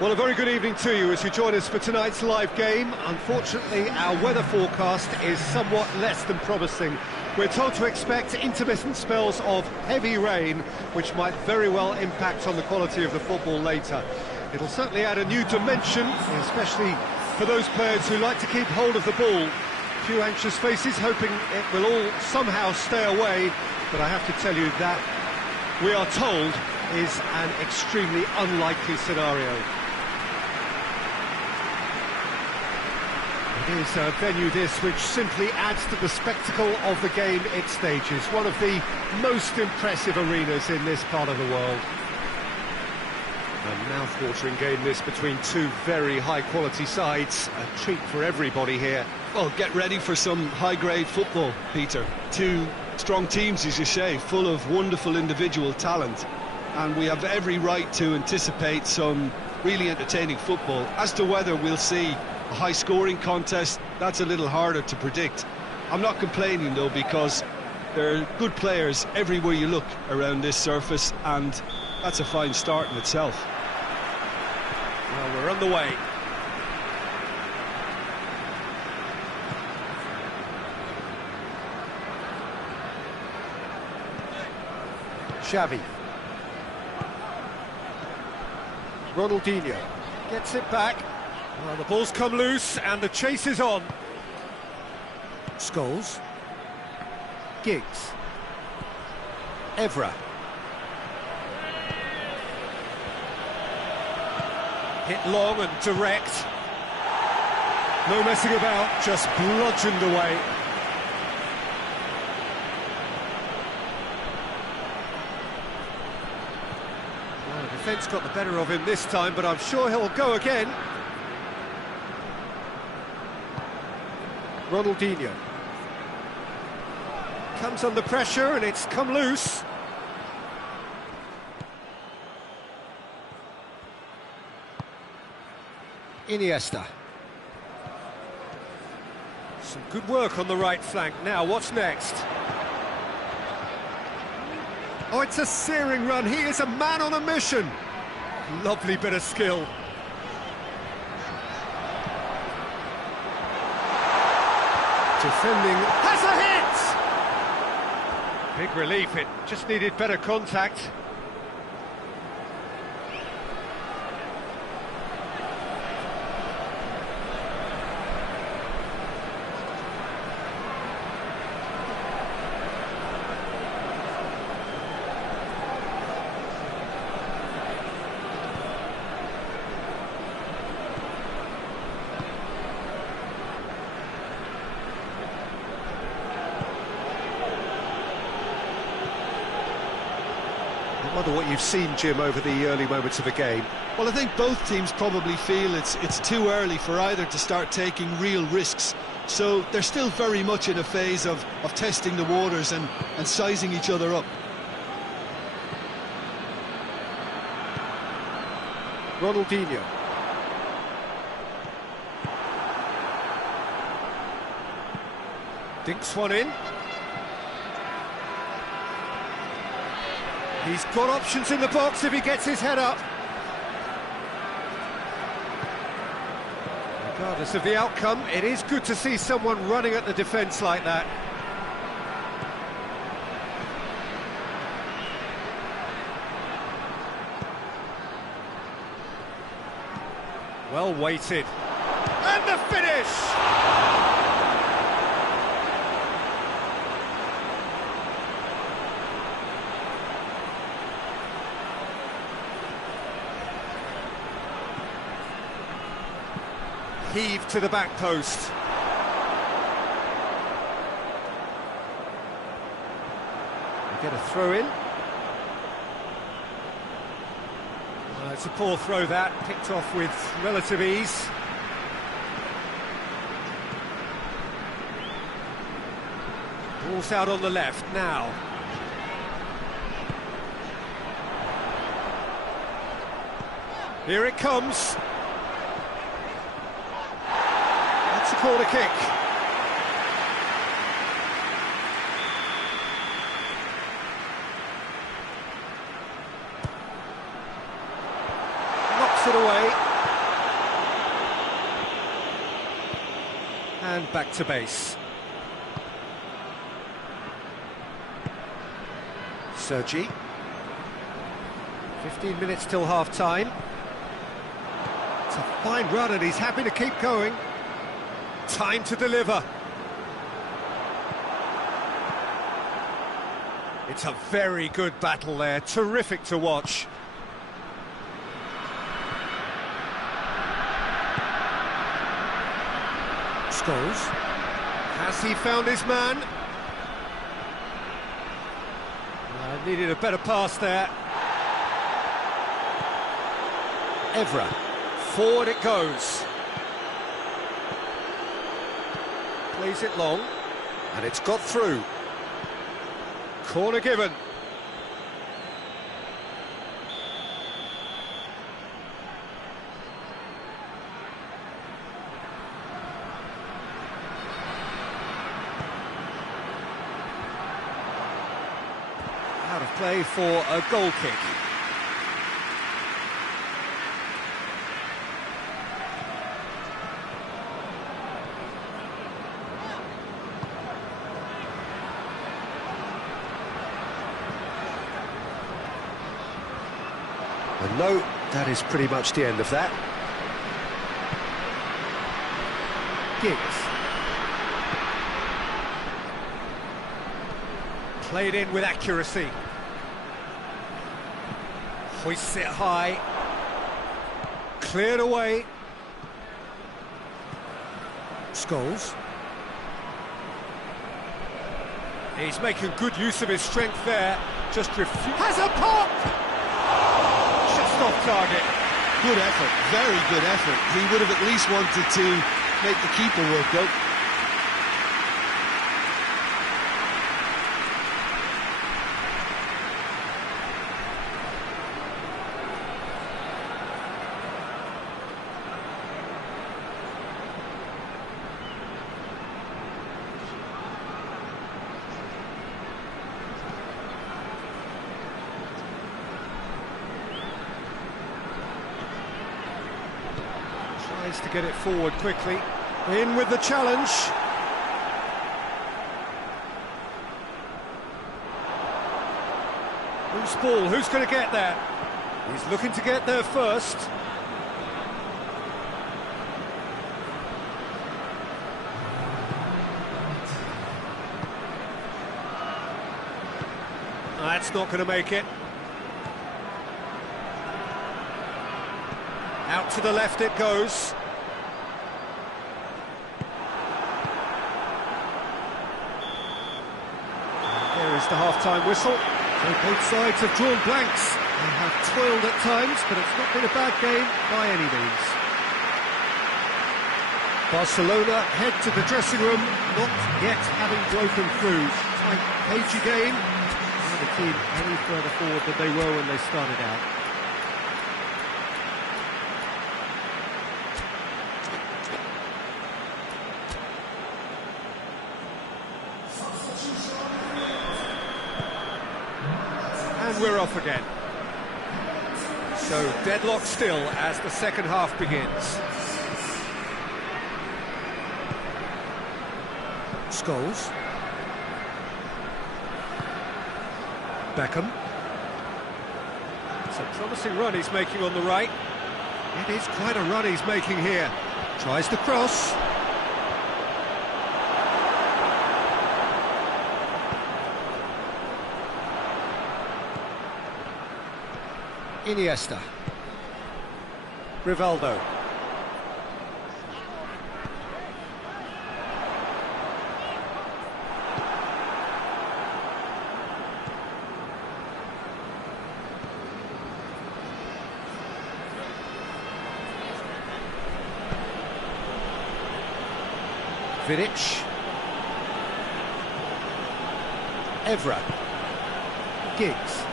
Well, a very good evening to you as you join us for tonight's live game. Unfortunately, our weather forecast is somewhat less than promising. We're told to expect intermittent spells of heavy rain, which might very well impact on the quality of the football later. It'll certainly add a new dimension, especially for those players who like to keep hold of the ball. A few anxious faces hoping it will all somehow stay away, but I have to tell you that we are told is an extremely unlikely scenario. It is a venue this which simply adds to the spectacle of the game it stages. One of the most impressive arenas in this part of the world. A mouth-watering game this between two very high-quality sides. A treat for everybody here. Well, get ready for some high-grade football, Peter. Two strong teams, as you say, full of wonderful individual talent. And we have every right to anticipate some really entertaining football. As to whether we'll see a high-scoring contest, that's a little harder to predict. I'm not complaining, though, because there are good players everywhere you look around this surface, and that's a fine start in itself. Well, we're on the way. Xavi. Ronaldinho gets it back. Well, the ball's come loose and the chase is on. Scholes. Giggs. Evra. Hit long and direct. No messing about, just bludgeoned away. Well, the defence got the better of him this time, but I'm sure he'll go again. Ronaldinho. Comes under pressure and it's come loose. Iniesta. Some good work on the right flank. Now, what's next? Oh, it's a searing run. He is a man on a mission. Lovely bit of skill. Defending has a hit! Big relief, it just needed better contact. I wonder what you've seen, Jim, over the early moments of the game. Well, I think both teams probably feel it's too early for either to start taking real risks. So they're still very much in a phase of testing the waters and sizing each other up. Ronaldinho. Dinks one in. He's got options in the box if he gets his head up. Regardless of the outcome, it is good to see someone running at the defence like that. Well weighted. And the finish! Heave to the back post. We get a throw in. It's a poor throw that, picked off with relative ease. Ball's out on the left now. Here it comes. That's a corner kick. Knocks it away. And back to base. Sergi. 15 minutes till half-time. It's a fine run and he's happy to keep going. Time to deliver. It's a very good battle there, terrific to watch. Scholes. Has he found his man? Needed a better pass there. Evra. Forward it goes. Plays it long. And it's got through. Corner given. Out of play for a goal kick. And no, that is pretty much the end of that. Giggs. Played in with accuracy. Hoists it high. Cleared away. Scholes. He's making good use of his strength there. Just has a pop! Just off target. Good effort, very good effort. He would have at least wanted to make the keeper work out. To get it forward quickly. In with the challenge. Loose ball, who's going to get there? He's looking to get there first. That's not going to make it. Out to the left it goes. There is the half-time whistle. So both sides have drawn blanks. They have toiled at times, but it's not been a bad game by any means. Barcelona head to the dressing room, not yet having broken through. Tight, cagey game. Not the team any further forward than they were when they started out. And we're off again. So deadlock still as the second half begins. Scholes. Beckham. It's a promising run he's making on the right. It is quite a run he's making here. Tries the cross. Iniesta. Rivaldo. Vidic. Evra. Giggs.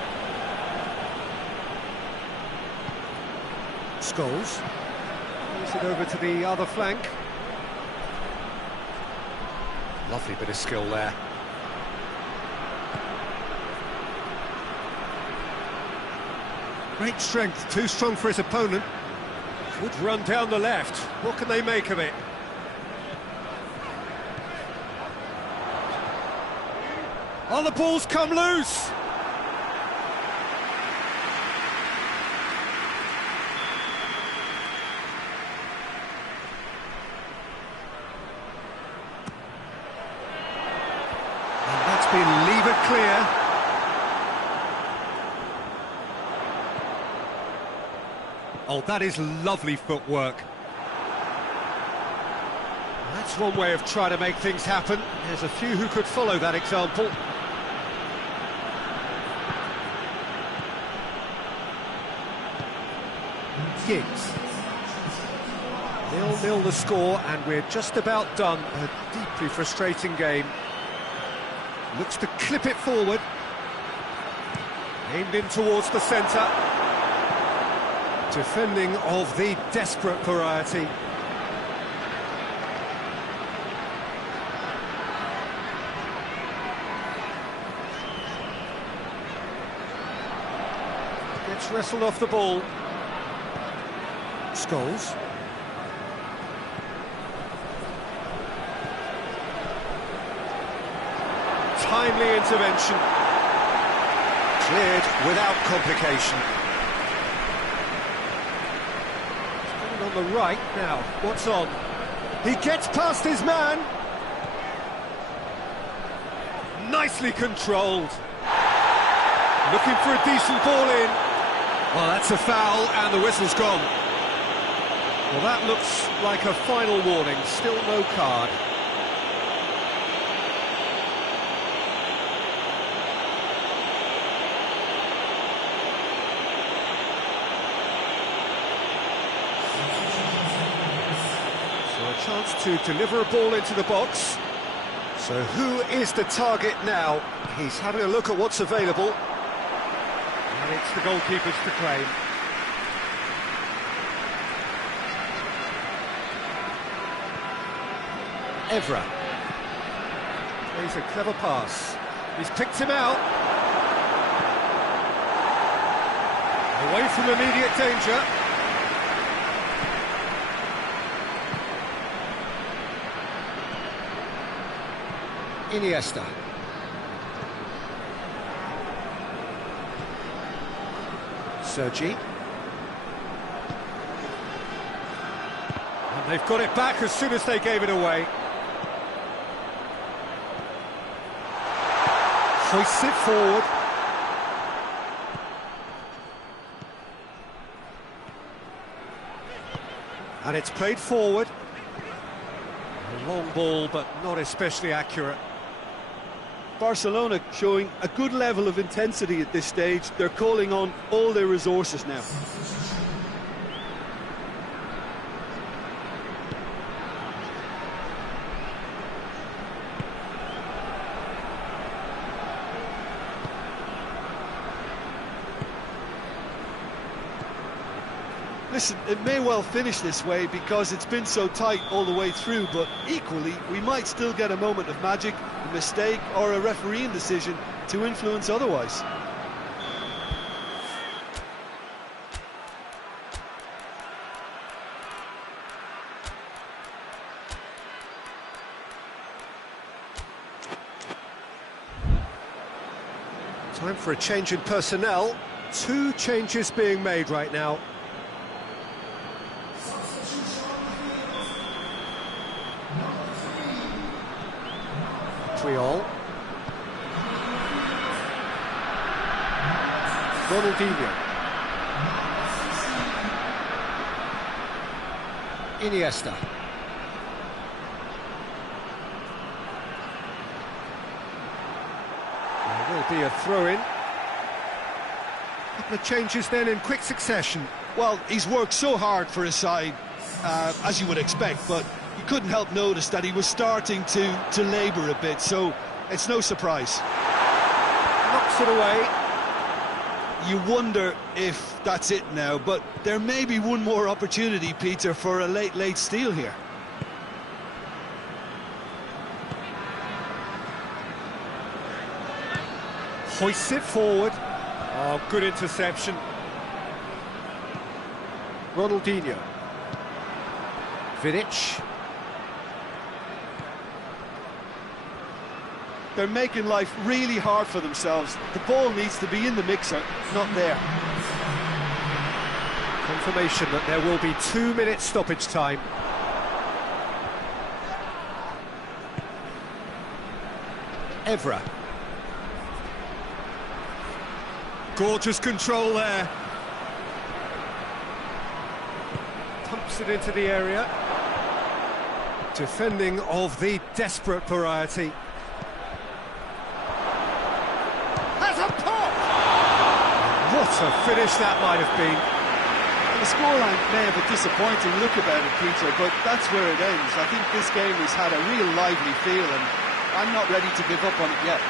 Scholes. Plays it over to the other flank. Lovely bit of skill there. Great strength, too strong for his opponent. Good run down the left. What can they make of it? Oh, the ball's come loose! And that's been levered clear. Oh, that is lovely footwork. That's one way of trying to make things happen. There's a few who could follow that example. Giggs. 0-0 the score, and we're just about done. A deeply frustrating game. Looks to clip it forward. Aimed in towards the centre. Defending of the desperate variety. Gets wrestled off the ball. Scholes. Timely intervention. Cleared without complication. On the right now, what's on? He gets past his man. Nicely controlled. Looking for a decent ball in. Well, that's a foul and the whistle's gone. Well, that looks like a final warning. Still no card. Chance to deliver a ball into the box. So who is the target now? He's having a look at what's available. And it's the goalkeepers to claim. Evra. Plays a clever pass. He's picked him out. Away from immediate danger. Iniesta. Sergi. And they've got it back as soon as they gave it away. Hoists it forward. And it's played forward. A long ball, but not especially accurate. Barcelona showing a good level of intensity at this stage. They're calling on all their resources now. Listen, it may well finish this way because it's been so tight all the way through, but equally, we might still get a moment of magic, a mistake or a refereeing decision to influence otherwise. Time for a change in personnel. 2 changes being made right now. Triol. Ronaldinho. Iniesta. There will be a throw-in. Couple of changes then in quick succession. Well, he's worked so hard for his side, as you would expect, but you couldn't help notice that he was starting to labour a bit, so it's no surprise. Knocks it away. You wonder if that's it now, but there may be one more opportunity, Peter, for a late steal here. Hoists it forward. Oh, good interception. Ronaldinho. Vidic. They're making life really hard for themselves. The ball needs to be in the mixer, not there. Confirmation that there will be 2 minutes stoppage time. Evra. Gorgeous control there. Pumps it into the area. Defending of the desperate variety. Has a pop! What a finish that might have been. The scoreline may have a disappointing look about it, Peter, but that's where it ends. I think this game has had a real lively feel, and I'm not ready to give up on it yet.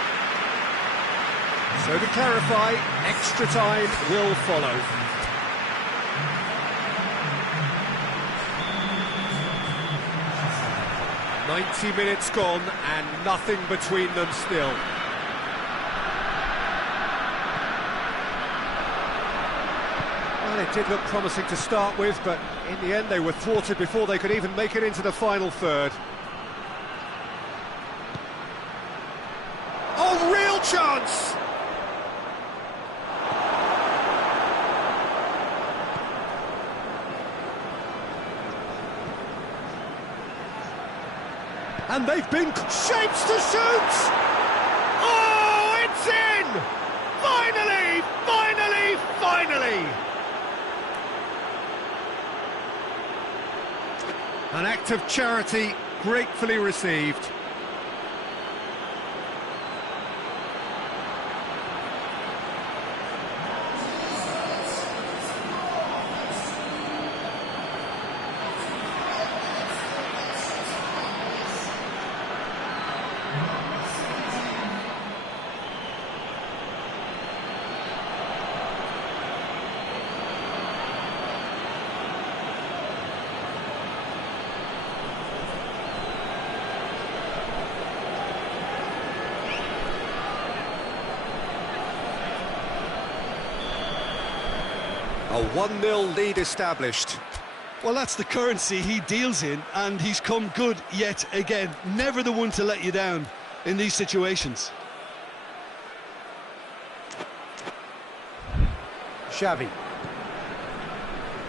So to clarify, extra time will follow. "90 minutes gone and nothing between them still." Well, it did look promising to start with, but in the end they were thwarted before they could even make it into the final third. Oh, real chance! And they've been shapes to shoot! Oh, it's in! Finally! Finally! Finally! An act of charity gratefully received. A 1-0 lead established. Well, that's the currency he deals in, and he's come good yet again. Never the one to let you down in these situations. Xavi.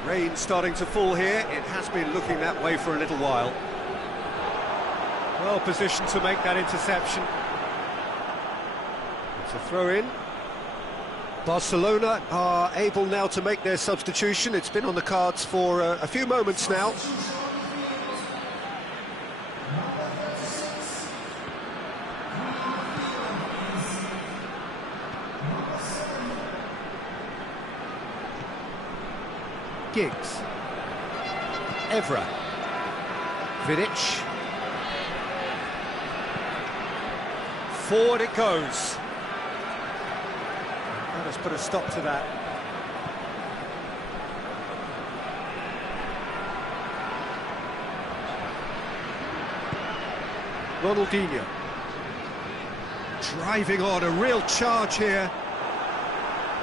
Rain starting to fall here. It has been looking that way for a little while. Well positioned to make that interception. It's a throw-in. Barcelona are able now to make their substitution. It's been on the cards for a few moments now. Giggs. Evra. Vidic. Forward it goes. Let us put a stop to that. Ronaldinho. Driving on, a real charge here.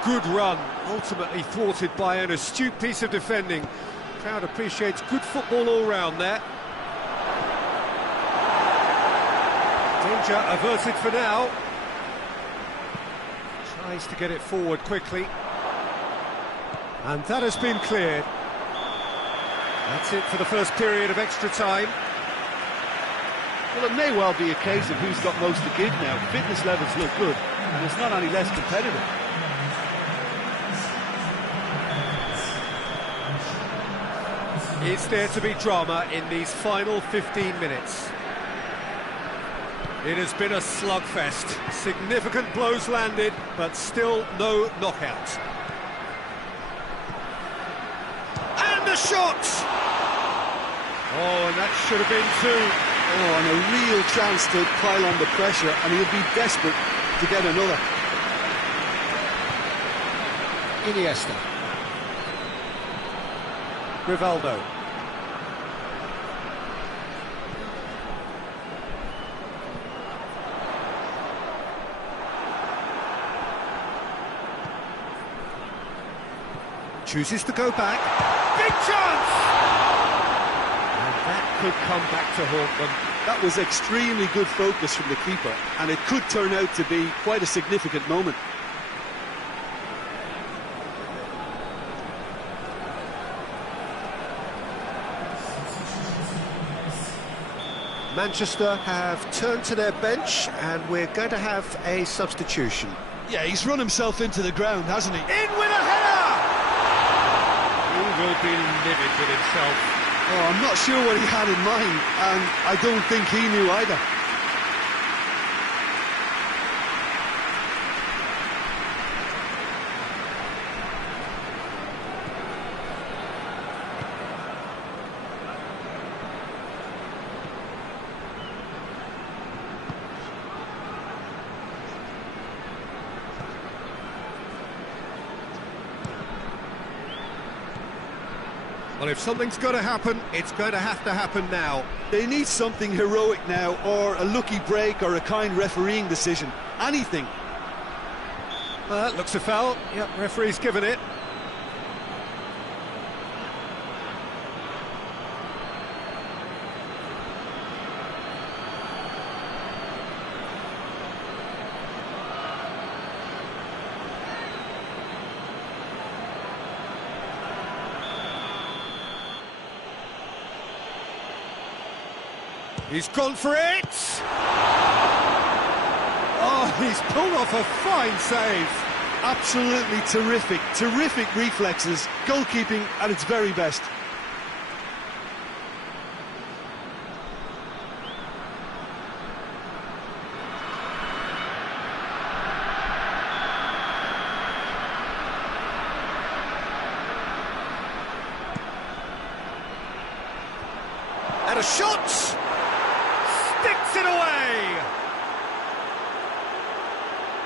Good run, ultimately thwarted by an astute piece of defending. Crowd appreciates good football all round there. Danger averted for now. Tries to get it forward quickly. And that has been cleared. That's it for the first period of extra time. Well, it may well be a case of who's got most to give now. Fitness levels look good, and it's not any less competitive. Is there to be drama in these final 15 minutes? It has been a slugfest. Significant blows landed, but still no knockout. And the shot! Oh, and that should have been two. Oh, and a real chance to pile on the pressure, and he'll be desperate to get another. Iniesta. Rivaldo. Chooses to go back. Big chance! And that could come back to haunt them. That was extremely good focus from the keeper, and it could turn out to be quite a significant moment. Manchester have turned to their bench, and we're going to have a substitution. Yeah, he's run himself into the ground, hasn't he? In with a header! He will be livid with himself. Oh, I'm not sure what he had in mind, and I don't think he knew either. Well, if something's got to happen, it's going to have to happen now. They need something heroic now, or a lucky break, or a kind refereeing decision. Anything. That looks a foul. Yep, referee's given it. He's gone for it! Oh, he's pulled off a fine save. Absolutely terrific, terrific reflexes, goalkeeping at its very best. And a shot! Sticks it away!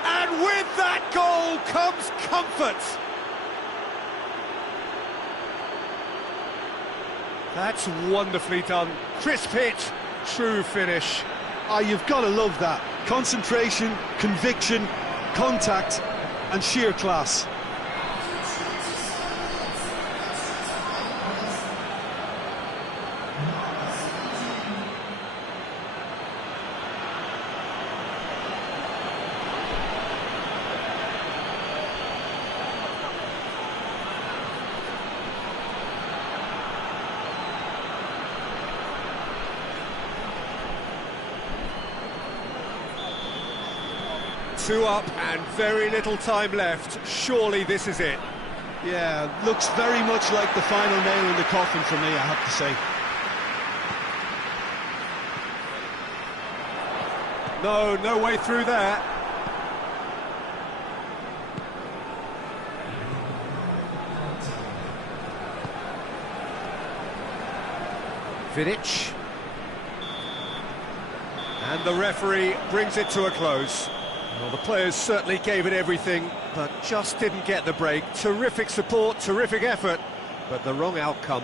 And with that goal comes comfort. That's wonderfully done. Crisp hit, true finish. Ah, you've got to love that. Concentration, conviction, contact, and sheer class. Two up and very little time left. Surely this is it. Yeah, looks very much like the final nail in the coffin for me, I have to say. No way through there. Vidic. And the referee brings it to a close. Well, the players certainly gave it everything, but just didn't get the break. Terrific support, terrific effort, but the wrong outcome.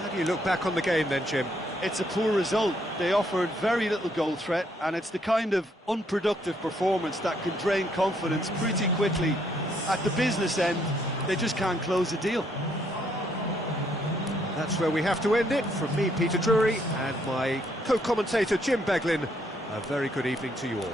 How do you look back on the game then, Jim? It's a poor result. They offered very little goal threat, and it's the kind of unproductive performance that can drain confidence pretty quickly. At the business end, they just can't close the deal. That's where we have to end it. From me, Peter Drury, and my co-commentator, Jim Beglin, a very good evening to you all.